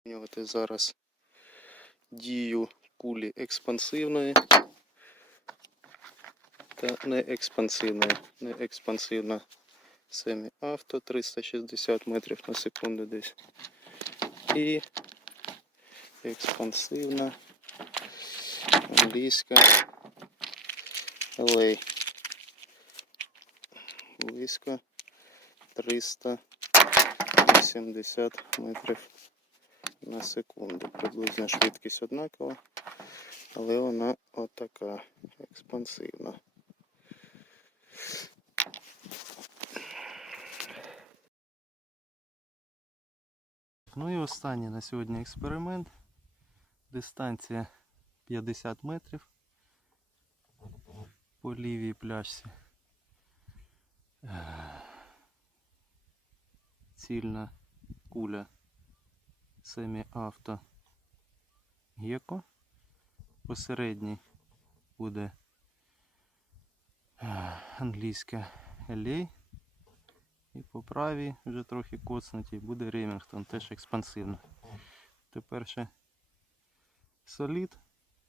Оцінювати зараз дію кулі експансивної та неекспансивної. Неекспансивна семі-авто 360 метрів на секунду десь. І експансивна англійська LA. Близько 380 метрів на секунду. Приблизно швидкість однакова, але вона отака експансивна. Ну і останній на сьогодні експеримент. Дистанція 50 метрів по лівій пляшці. Цільна куля семі-авто Геко. Посередній буде англійська LA. І по правій, вже трохи коцнутій, буде Ремінгтон, теж експансивна. Тепер ще солід,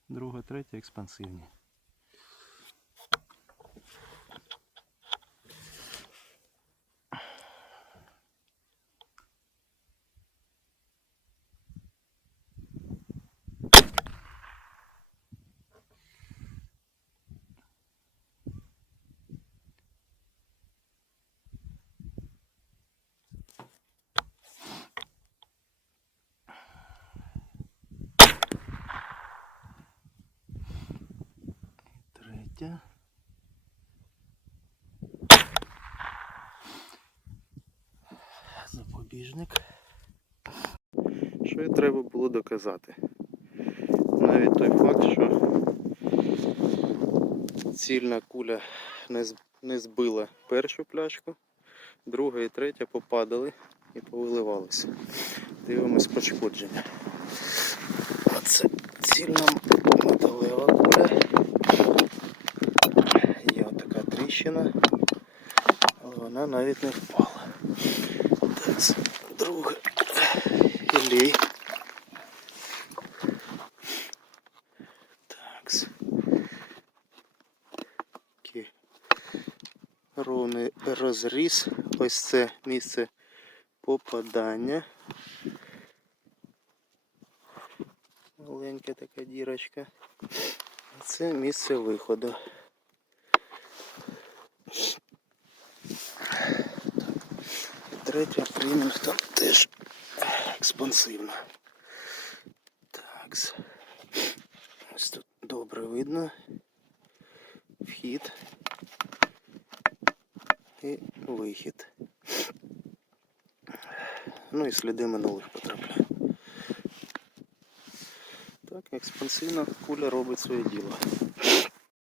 друга, третя експансивні. Третя. Запобіжник. Що і треба було доказати. Навіть той факт, що цільна куля не збила першу пляшку, друга і третя попадали і повиливалися. Дивимось пошкодження. Оце цільна металева куля. Є отака тріщина, але вона навіть не впала. Так, друга LA. Так. Такий ровний розріз. Ось це місце попадання. Маленька така дірочка. А це місце виходу. Третя Ремінгтон теж експансивна. Так. Ось тут добре видно. Вхід і вихід. Ну і сліди минулих потрапляють. Так, експансивна куля робить своє діло.